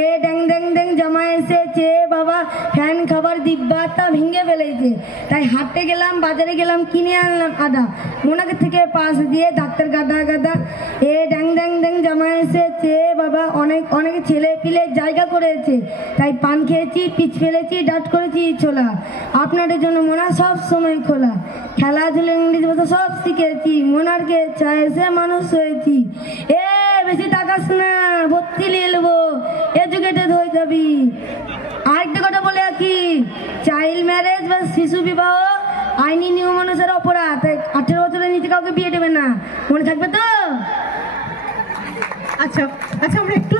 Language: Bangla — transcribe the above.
এ ড্যাং ড্যাং ড্যাং জামা এসেছে, বাবা, ফ্যান খাবার দিব্যাটা ভেঙে ফেলেছে। তাই হাটে গেলাম, বাজারে গেলাম, কিনে আনলাম আদা। মোনাকে থেকে পাশ দিয়ে ডাক্তার গাদা গাদা। এ ড্যাং ড্যাং ড্যাং জামা এসেছে, বাবা, অনেক অনেক ছেলে পিলে জায়গা করেছে। তাই পান খেয়েছি, পিচ ফেলেছি, ডাট করেছি ছোলা। আপনাদের জন্য মোনা সব সময় খোলা। খেলাধুলো ইংরেজি ভাষা সব শিখেছি মোনারকে চাইছে মানুষ হয়েছি। এ যাবি? আরেকটা কথা বলে আর কি চাইল্ড ম্যারেজ বা শিশু বিবাহ আইনি নিয়ম অনুসারে অপরাধ। তাই আঠেরো বছরের নিচে কাউকে বিয়ে দেবে না। মনে থাকবে তো? আচ্ছা আচ্ছা আমরা একটু